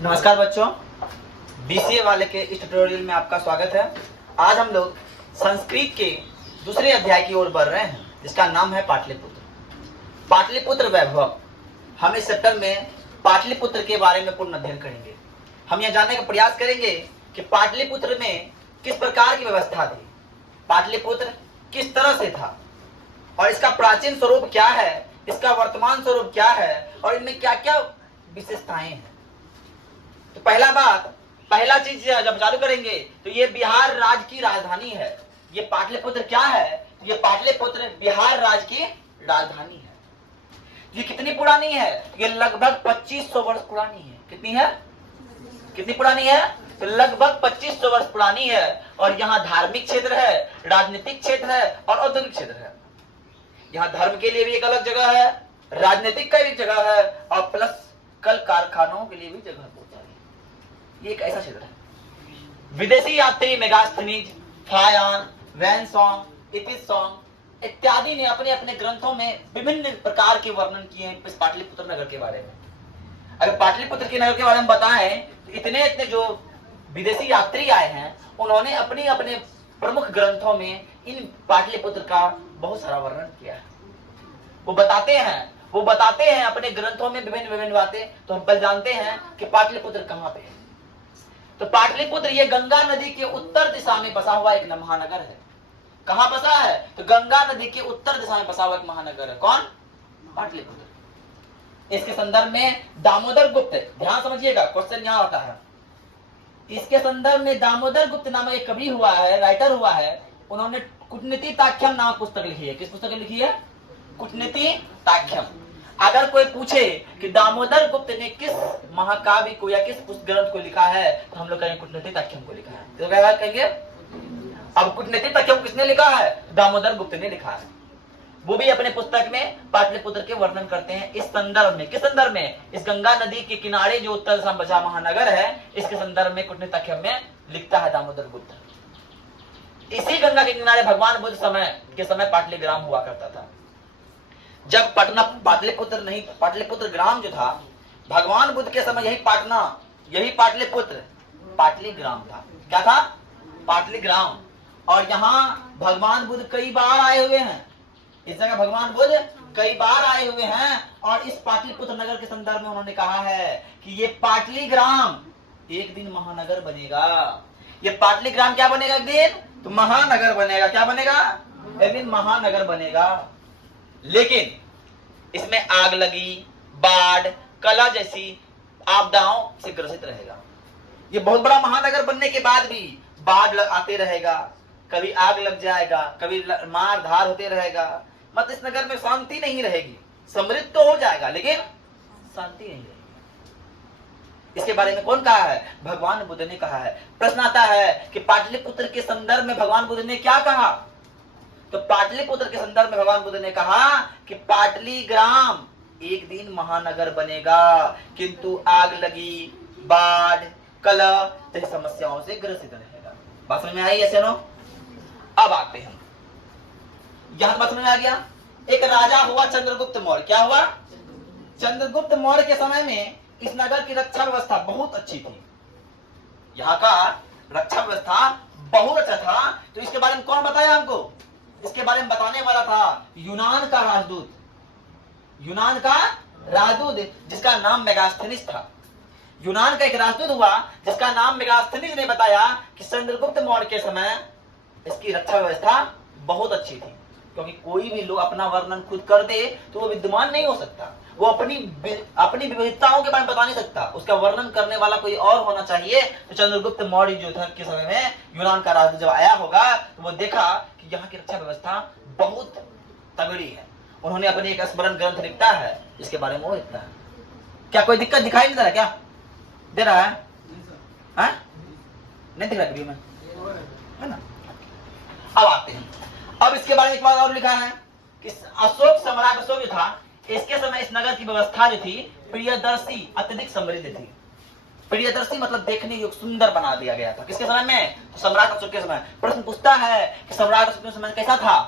नमस्कार बच्चों, बीसीए वाले के इस ट्यूटोरियल में आपका स्वागत है। आज हम लोग संस्कृत के दूसरे अध्याय की ओर बढ़ रहे हैं, जिसका नाम है पाटलिपुत्र। पाटलिपुत्र वैभव। हम इस चैप्टर में पाटलिपुत्र के बारे में पूर्ण अध्ययन करेंगे। हम यह जानने का प्रयास करेंगे कि पाटलिपुत्र में किस प्रकार की व्यवस्था थी, पाटलिपुत्र किस तरह से था और इसका प्राचीन स्वरूप क्या है, इसका वर्तमान स्वरूप क्या है और इनमें क्या क्या विशेषताएं हैं। तो पहला चीज जब चालू करेंगे तो ये बिहार राज्य की राजधानी है। ये पाटलिपुत्र क्या है? ये पाटलिपुत्र बिहार राज्य की राजधानी है। ये कितनी पुरानी है? ये लगभग 2500 वर्ष पुरानी है। कितनी पुरानी है? तो लगभग 2500 वर्ष पुरानी है। और यहाँ धार्मिक क्षेत्र है, राजनीतिक क्षेत्र है और औद्योगिक क्षेत्र है। यहाँ धर्म के लिए भी एक अलग जगह है, राजनीतिक का भी जगह है और प्लस कल कारखानों के लिए भी जगह बहुत सारी। ये एक ऐसा क्षेत्र है। विदेशी यात्री मेगास्थनीज, फायान, वैनसोंग, इतिसोंग इत्यादि ने अपने अपने ग्रंथों में विभिन्न प्रकार के वर्णन किए हैं इस पाटलिपुत्र नगर के बारे में। अगर पाटलिपुत्र के नगर के बारे में बताएं तो इतने जो विदेशी यात्री आए हैं उन्होंने अपने अपने प्रमुख ग्रंथों में इन पाटलिपुत्र का बहुत सारा वर्णन किया है। वो बताते हैं अपने ग्रंथों में विभिन्न बातें। तो हम पहले जानते हैं कि पाटलिपुत्र कहाँ पे है। तो पाटलिपुत्र ये गंगा नदी के उत्तर दिशा में बसा हुआ एक महानगर है। कहाँ बसा है? तो गंगा नदी के उत्तर दिशा में बसा हुआ एक महानगर है। कौन? पाटलिपुत्र। इसके संदर्भ में दामोदर गुप्त, ध्यान समझिएगा, क्वेश्चन यहाँ होता है। इसके संदर्भ में दामोदर गुप्त नामक एक कवि हुआ है, राइटर हुआ है। उन्होंने कूटनीति ताख्यम नामक पुस्तक लिखी है। किस पुस्तक लिखी है? कूटनीति ताख्यम। अगर कोई पूछे कि दामोदर गुप्त ने किस महाकाव्य को या किस ग्रंथ को लिखा है, तो हम लोग कहेंगे कूटनीति ताख्यम को लिखा है। तो क्या कहेंगे? अब कूटनीति ताख्यम किसने लिखा है? दामोदर गुप्त ने लिखा है। वो भी अपने पुस्तक में पाटलिपुत्र के वर्णन करते हैं इस संदर्भ में। किस संदर्भ में? इस गंगा नदी के किनारे जो उत्तर दिशा में बसा महानगर है, इसके संदर्भ में कूटनीति ताख्यम में लिखता है दामोदर गुप्त। इसी गंगा के किनारे भगवान बुद्ध के समय पाटलिग्राम हुआ करता था। जब पटना पाटलिपुत्र नहीं, पाटलिपुत्र ग्राम जो था, भगवान बुद्ध के समय यही पाटलिपुत्र पाटलिग्राम था। क्या था? पाटलिग्राम। और यहाँ भगवान बुद्ध कई बार आए हुए हैं। इस जगह भगवान बुद्ध कई बार आए हुए हैं और इस पाटलिपुत्र नगर के संदर्भ में उन्होंने कहा है कि ये पाटलिग्राम एक दिन महानगर बनेगा। ये पाटलिग्राम क्या बनेगा? एक दिन तो महानगर बनेगा। क्या बनेगा? एक दिन महानगर बनेगा। लेकिन इसमें आग लगी, बाढ़, कला जैसी आपदाओं से ग्रसित रहेगा। ये बहुत बड़ा महानगर बनने के बाद भी बाढ़ आते रहेगा, कभी आग लग जाएगा, कभी मार धार होते रहेगा। मतलब इस नगर में शांति नहीं रहेगी। समृद्ध तो हो जाएगा लेकिन शांति नहीं रहेगी। इसके बारे में कौन कहा है? भगवान बुद्ध ने कहा है। प्रश्न आता है कि पाटलिपुत्र के संदर्भ में भगवान बुद्ध ने क्या कहा? तो पाटलिपुत्र के संदर्भ में भगवान बुद्ध ने कहा कि पाटलिग्राम एक दिन महानगर बनेगा, किंतु आग लगी, बाढ़, कलह जैसी समस्याओं से ग्रसित रहेगा। बात समझ में आई? ऐसे नो। अब आते हैं, यहां बात समझ में आ गया। एक राजा हुआ चंद्रगुप्त मौर्य। क्या हुआ? चंद्रगुप्त मौर्य के समय में इस नगर की रक्षा व्यवस्था बहुत अच्छी थी। यहाँ का रक्षा व्यवस्था बहुत अच्छा था। तो इसके बारे में कौन बताया हमको? इसके बारे में बताने वाला था यूनान का राजदूत जिसका नाम मेगास्थनीज था। यूनान का एक राजदूत हुआ जिसका नाम मेगास्थनीज ने बताया कि चंद्रगुप्त मौर्य के समय इसकी रक्षा व्यवस्था बहुत अच्छी थी। क्योंकि कोई भी लोग अपना वर्णन खुद कर दे तो वो विद्वान नहीं हो सकता। वो अपनी विविधताओं के बारे में बता नहीं सकता। उसका वर्णन करने वाला कोई और होना चाहिए। तो चंद्रगुप्त मौर्य जो था के समय में यूनान का राजदूत जब आया होगा तो वो देखा कि यहाँ की रक्षा व्यवस्था बहुत तगड़ी है। उन्होंने अपने एक स्मरण ग्रंथ लिखता है, इसके बारे में वो लिखता है। क्या कोई दिक्कत दिखाई नहीं दे रहा? क्या दे रहा है? नहीं दिख रहा वीडियो में, है ना? अब आते हैं। अब इसके बारे में एक बात और लिखा है कि सम्राट अशोक जो था, इसके समय इस नगर की व्यवस्था जो थी प्रियदर्शी अत्यधिक समृद्ध थी। प्रियदर्शी मतलब देखने योग्य, सुंदर बना दिया गया था। किसके समय में? तो सम्राट अशोक के समय। प्रश्न पूछता है कि सम्राट अशोक के समय कैसा था?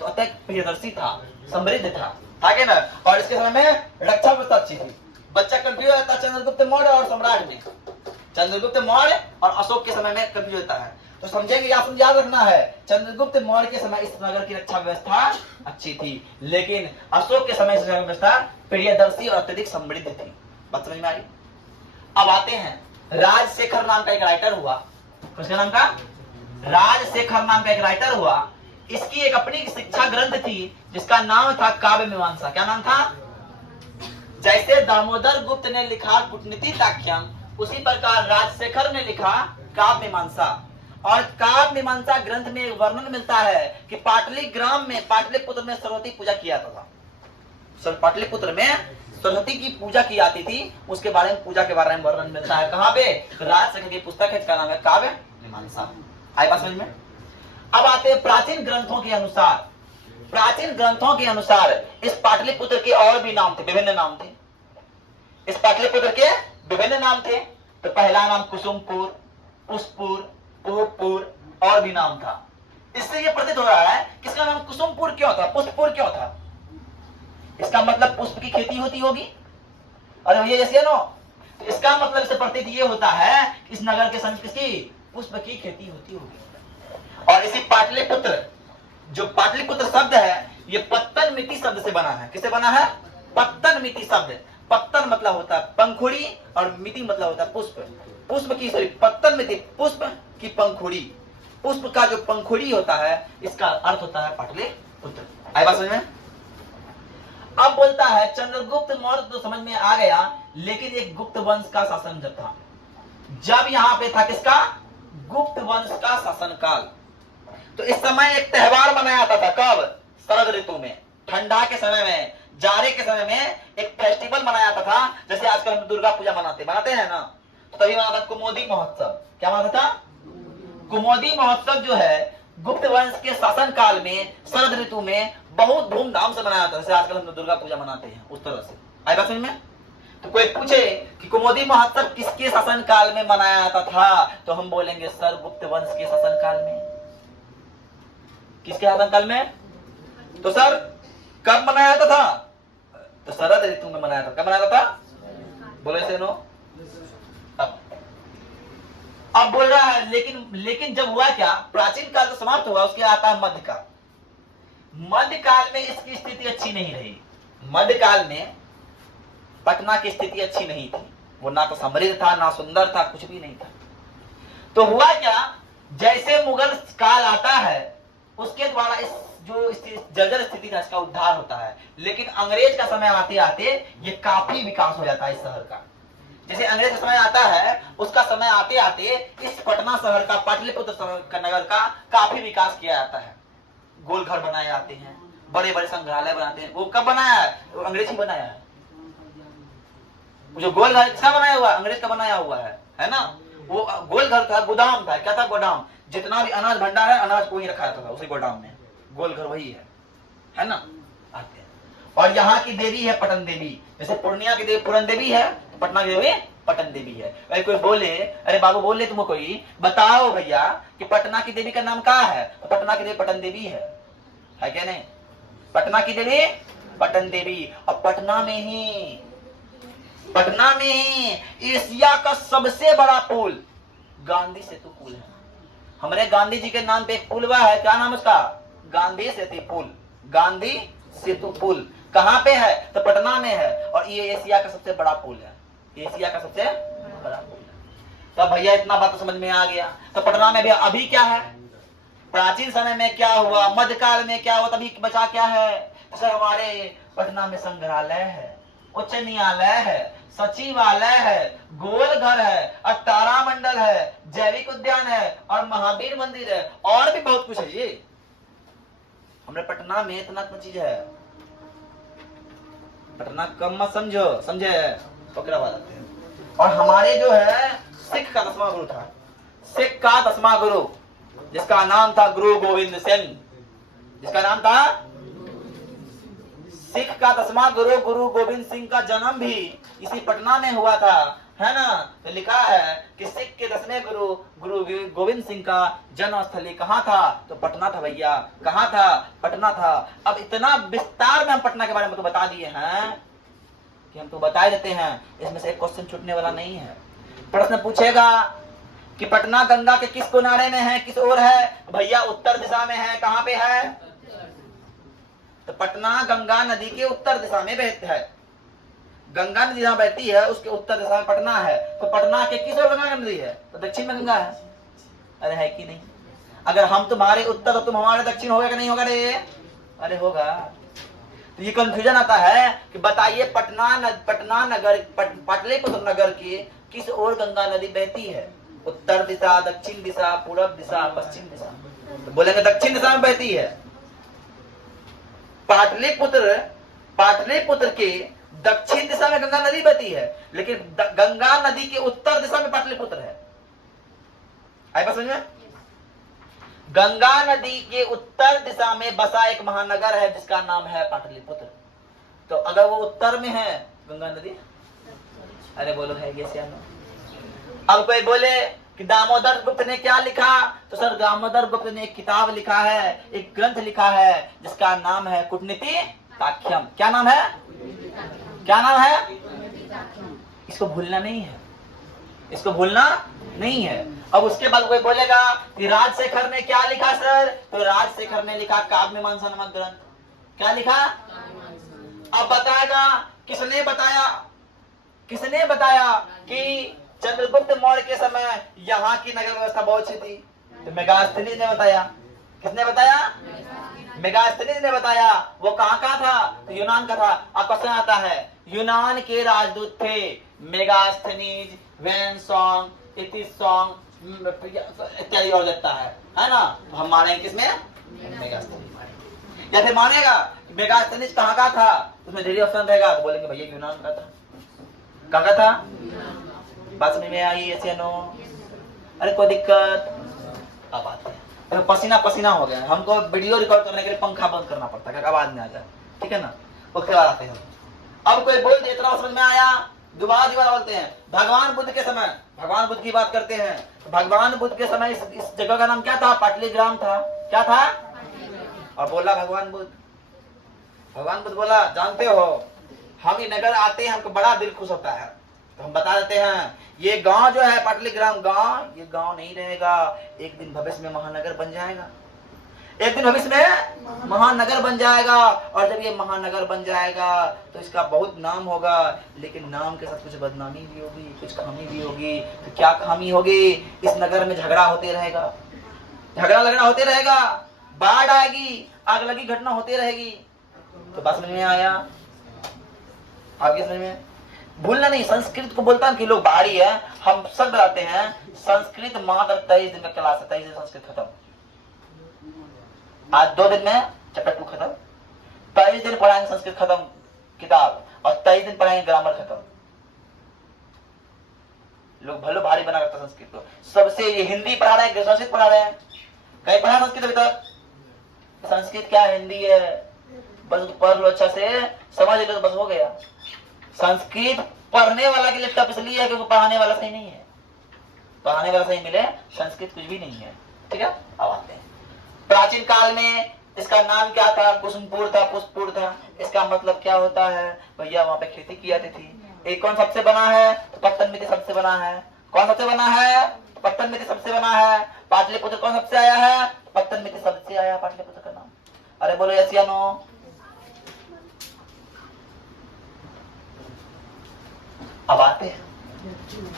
तो अत्यधिक प्रियदर्शी था, समृद्ध था कि ना? और इसके समय में रक्षा व्यवस्था अच्छी थी। बच्चा कंफ्यूज होता है चंद्रगुप्त मौर्य और सम्राट में, चंद्रगुप्त मौर्य और अशोक के समय में कंफ्यूज होता है। तो समझेंगे, याद रखना है, चंद्रगुप्त मौर्य के समय इस नगर की रक्षा व्यवस्था अच्छी थी, लेकिन अशोक के समय से व्यवस्था प्रियदर्शी और अत्यधिक समृद्ध थी। बात समझ में आई? अब आते हैं, राजशेखर नाम का एक राइटर हुआ। किसके नाम का? राजशेखर नाम का एक राइटर हुआ। इसकी एक अपनी शिक्षा ग्रंथ थी जिसका नाम था काव्य मीमांसा। क्या नाम था? जैसे दामोदर गुप्त ने लिखा कूटनीति ताक्ष्यम, उसी प्रकार राजशेखर ने लिखा काव्य मीमांसा। और काव्य मीमांसा ग्रंथ में वर्णन मिलता है कि पाटलिग्राम में, पाटलिपुत्र में सरस्वती पूजा किया था। पाटलिपुत्र में सरस्वती की पूजा की जाती थी, उसके बारे में, पूजा के बारे में वर्णन मिलता है। कहाँ पे? राजशेखर की पुस्तक है, इसका नाम है काव्य मीमांसा। आई बात समझ में? अब आते हैं प्राचीन ग्रंथों के अनुसार। प्राचीन ग्रंथों के अनुसार इस पाटलिपुत्र के और भी नाम थे, विभिन्न नाम थे। इस पाटलिपुत्र के विभिन्न नाम थे। तो पहला नाम कुसुमपुर, पुष्पुर, पुष्पुर और भी नाम था। इससे यह प्रतीत हो रहा है कि इसका नाम कुसुमपुर क्यों था, पुष्पुर क्यों था? इसका मतलब पुष्प की खेती होती होगी। अरे भैया जैसे नो, तो इसका मतलब इससे प्रतीत ये होता है कि इस नगर के संस्कृति पुष्प की खेती होती होगी। और इसी पाटलिपुत्र, जो पाटलिपुत्र शब्द है, ये पत्तन मिति शब्द से बना है। किससे बना है? पत्तन मिति शब्द। पत्तन मतलब होता है पंखुड़ी और मिति मतलब होता है पुष्प। पुष्प की पत्तन मिति, पुष्प की पंखुड़ी। पुष्प का जो पंखुड़ी होता है, इसका अर्थ होता है पाटलिपुत्र। आई बात समझ में? अब बोलता है चंद्रगुप्त मौर्य तो समझ में आ गया, लेकिन एक गुप्त वंश का शासन जब था, जब यहां पे था किसका? गुप्त वंश का शासनकाल। तो इस समय एक त्योहार मनाया जाता था। कब? शरद ऋतु में, ठंडा के समय में, जाड़े के समय में एक फेस्टिवल मनाया जाता था। जैसे आजकल हम दुर्गा पूजा बनाते हैं ना, तो तभी मनाता था कुमोदी महोत्सव। क्या मनाता था? कुमोदी महोत्सव जो है गुप्त वंश के शासन काल में शरद ऋतु में बहुत धूमधाम से मनाया जाता है। जैसे आजकल हम दुर्गा पूजा मनाते हैं, उस तरह से। आई बात समझ में? तो कोई पूछे कि कुमोदी महोत्सव किसके शासन काल में मनाया जाता था, तो हम बोलेंगे सर गुप्त वंश के शासन काल में। किसके शासन काल में? तो सर कब मनाया जाता था? तो शरद ऋतु में मनाया था। कब मनाया था? बोले से नो। अब बोल रहा है लेकिन जब हुआ क्या, प्राचीन काल तो समाप्त हुआ, उसके आता है मध्यकाल। मध्यकाल में इसकी स्थिति अच्छी नहीं रही। मध्यकाल में पटना की स्थिति अच्छी नहीं थी। वो ना तो समृद्ध था, ना सुंदर था, कुछ भी नहीं था। तो हुआ क्या, जैसे मुगल काल आता है, उसके द्वारा इस जो जर्जर स्थिति था, इसका उद्धार होता है। लेकिन अंग्रेज का समय आते आते ये काफी विकास हो जाता है इस शहर का। जैसे अंग्रेज का समय आता है, उसका समय आते आते इस पटना शहर का, पाटलिपुत्र शहर का, नगर का काफी विकास किया जाता है। गोल घर बनाए जाते हैं, बड़े बड़े संग्रहालय बनाते हैं। वो कब बनाया है? वो अंग्रेज ही बनाया है। जो गोल घर किसका बनाया हुआ? अंग्रेज का बनाया हुआ है ना? वो गोल घर था, गोदाम था। क्या था? गोदाम। जितना भी अनाज भंडार है, अनाज को ही रखा जाता था उसी गोदाम में। गोल घर वही है ना? आते हैं। और यहाँ की देवी है पटन देवी। जैसे पूर्णिया की देवी पूरन देवी है, पटना की देवी पटन देवी है। अरे कोई बोले, अरे बाबू बोले तुम कोई बताओ भैया कि पटना की देवी का नाम क्या है? तो पटना की देवी पटन देवी है क्या नहीं? पटना की देवी पटन देवी। और पटना में ही एशिया का सबसे बड़ा पुल गांधी सेतु पुल है। हमारे गांधी जी के नाम पे एक पुल हुआ है। क्या नाम उसका? गांधी सेतु पुल। गांधी सेतु पुल कहाँ पे है? तो पटना में है। और ये एशिया का सबसे बड़ा पुल है। एशिया का सबसे बड़ा पुल है। तो भैया इतना बात तो समझ में आ गया। तो पटना में भी अभी क्या है, प्राचीन समय में क्या हुआ, मध्यकाल में क्या हुआ, तभी बचा क्या है? जैसे हमारे पटना में संग्रहालय है, उच्च न्यायालय है, सचिवालय है, गोल घर है, और तारामंडल है, जैविक उद्यान है, और महावीर मंदिर है, और भी बहुत कुछ है। ये हमारे पटना में इतना चीज है। पटना कम मत समझो, समझे? पकड़ा बात। और हमारे जो है सिख का 10वां गुरु था। सिख का 10वां गुरु, जिसका नाम था गुरु गोविंद सिंह। जिसका नाम था सिख का 10वां गुरु गुरु गोविंद सिंह का जन्म भी इसी पटना में हुआ था, है ना? तो लिखा है कि सिख के 10वें गुरु गुरु गोविंद सिंह का जन्म स्थली कहाँ था? तो पटना था भैया। कहाँ था? पटना था। अब इतना विस्तार में हम पटना के बारे में तो बता दिए हैं। कि हम तो बता देते हैं, इसमें से एक क्वेश्चन छूटने वाला नहीं है। प्रश्न पूछेगा कि पटना गंगा के किस किनारे में है, किस ओर है? भैया उत्तर दिशा में है। कहाँ पे है? तो पटना गंगा नदी के उत्तर दिशा में बहती है। गंगा नदी जहाँ बहती है उसके उत्तर दिशा में पटना है। तो पटना के किस ओर गंगा नदी है? तो दक्षिण में गंगा है। अरे है कि नहीं? अगर हम तुम्हारे उत्तर और तुम हमारे दक्षिण होगा कि नहीं होगा रे? अरे होगा। तो ये कंफ्यूजन आता है कि बताइए पटना नगर पाटलिपुत्र नगर की किस ओर गंगा नदी बहती है? उत्तर दिशा, दक्षिण दिशा, पूर्व दिशा, पश्चिम दिशा? तो बोलेंगे दक्षिण दिशा में बहती है। पाटलिपुत्र के दक्षिण दिशा में गंगा नदी बहती है, लेकिन गंगा नदी के उत्तर दिशा में पाटलिपुत्र है। आई बात समझ में? गंगा नदी के उत्तर दिशा में बसा एक महानगर है जिसका नाम है पाटलिपुत्र। तो अगर वो उत्तर में है गंगा नदी, अरे बोलो है ये क्या? अब कोई बोले कि दामोदर गुप्त ने क्या लिखा, तो सर दामोदर गुप्त ने एक किताब लिखा है, एक ग्रंथ लिखा है जिसका नाम है कूटनीति ताक्ष्यम। क्या नाम है? क्या नाम है? इसको भूलना नहीं है, इसको भूलना नहीं है। अब उसके बाद कोई बोलेगा कि राजशेखर ने क्या लिखा सर, तो राजशेखर ने लिखा काव्यमीमांसा नामक ग्रंथ। क्या लिखा? अब बताएगा किसने बताया, किसने बताया कि चंद्रगुप्त मौर्य के समय यहाँ की नगर व्यवस्था बहुत अच्छी थी? तो मेगास्थनीज ने बताया। किसने बताया? मेगास्थनीज ने बताया। वो कहाँ का था? तो यूनान का था। अब क्वेश्चन आता है, यूनान के राजदूत थे मेगास्थनीज, वेनसॉन्ग, इतिसॉन्ग इत्यादि और देता है ना? तो हम मानेंगे किसमें? मेगास्थनीज। या फिर मानेगा मेगास्थनीज कहाँ का था? उसमें ढेरी ऑप्शन रहेगा, तो बोलेंगे भैया यूनान का था। कहाँ का था? बात समझ में आई? ऐसे नो? अरे कोई दिक्कत? अब आते हैं, तो पसीना पसीना हो गया, हमको वीडियो रिकॉर्ड करने के लिए पंखा बंद करना पड़ता है, आवाज नहीं आ जाए, ठीक है ना? उसके बाद आते हैं। अब कोई बोल दे इतना समझ में आया, दोबारा बोलते हैं भगवान बुद्ध के समय, भगवान बुद्ध की बात करते हैं। भगवान बुद्ध के समय इस जगह का नाम क्या था? पाटलीग्राम था। क्या था? और बोला भगवान बुद्ध, भगवान बुद्ध बोला जानते हो हम ये नगर आते हैं हमको बड़ा दिल खुश होता है, तो हम बता देते हैं ये गांव जो है पाटलीग्राम गांव, ये गांव नहीं रहेगा, एक दिन भविष्य में महानगर बन जाएगा। एक दिन भविष्य में महानगर बन जाएगा, और जब ये महानगर बन जाएगा तो इसका बहुत नाम होगा, लेकिन नाम के साथ कुछ बदनामी भी होगी, कुछ खामी भी होगी। तो क्या खामी होगी? इस नगर में झगड़ा होते रहेगा, झगड़ा लगना होते रहेगा, बाढ़ आएगी, आग लगी घटना होती रहेगी। तो बात समझ में आया? आगे समझ में? भूलना नहीं, संस्कृत को बोलता है कि लोग बाहरी है, हम सब बताते हैं संस्कृत मात्र 23 दिन का क्लास है, 23 दिन संस्कृत खत्म। आज 2 दिन में चैप्टर 2 खत्म, 23 दिन पढ़ाएंगे संस्कृत खत्म किताब, और 23 दिन पढ़ाएंगे ग्रामर खत्म। लोग भलो भारी बना करता संस्कृत को, सबसे ये हिंदी पढ़ा रहे हैं, संस्कृत पढ़ा रहे हैं, कहीं पढ़ा संस्कृत अभी तक? संस्कृत क्या हिंदी है, बस पढ़ लो अच्छा से, समझ लो तो बस हो गया। संस्कृत पढ़ने वाला के लिए टफ इसलिए है क्योंकि पढ़ाने वाला सही नहीं है, पढ़ाने वाला सही मिले संस्कृत कुछ भी नहीं है, ठीक है? अब आते हैं प्राचीन काल में इसका नाम क्या था? कुसुमपुर था, पुष्पपुर था। इसका मतलब क्या होता है? भैया वहां पे खेती की जाती थी। एक कौन सबसे बना है? तो पत्तन मिति सबसे बना है। कौन सबसे बना है? पत्तन मिति सबसे बना है। पाटलिपुत्र कौन सबसे आया है? पत्तन मिति सबसे आया पाटलिपुत्र का नाम। अरे बोलो यस या नो? अब आते हैं,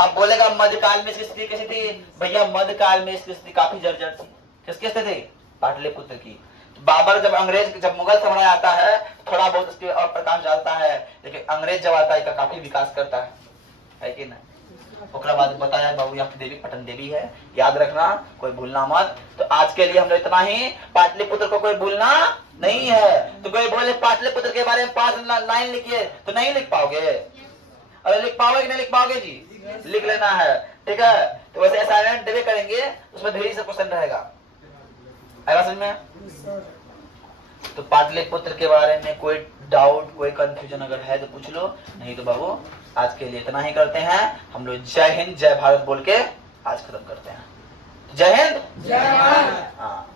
अब बोलेगा मध्यकाल में इसकी स्थिति कैसी थी? भैया मध्यकाल में इसकी स्थिति काफी जर्जर थी। किसकी स्थिति? पाटलिपुत्र की। बाबर जब मुगल सम्राट आता है थोड़ा बहुत उसके और प्रकाश डालता है, लेकिन अंग्रेज जब आता है इसका काफी विकास करता है कि नहीं? उसके बाद बताया बाबू यहाँ की देवी पटन देवी है, याद रखना, कोई भूलना मत। तो आज के लिए हम लोग इतना ही, पाटलिपुत्र को कोई भूलना नहीं है। तो कोई बोले पाटलिपुत्र के बारे में 5 लाइन लिखिए, तो नहीं लिख पाओगे। अरे लिख पाओगे कि नहीं लिख पाओगे जी? लिख लेना है, ठीक है? तो वैसे असाइनमेंट देवे करेंगे, उसमें ढेर से क्वेश्चन रहेगा। आया समझ में? तो पाटलिपुत्र के बारे में कोई डाउट, कोई कंफ्यूजन अगर है तो पूछ लो, नहीं तो बाबू आज के लिए इतना ही करते हैं। हम लोग जय हिंद जय भारत बोल के आज खत्म करते हैं। जय हिंद जय भारत। हाँ।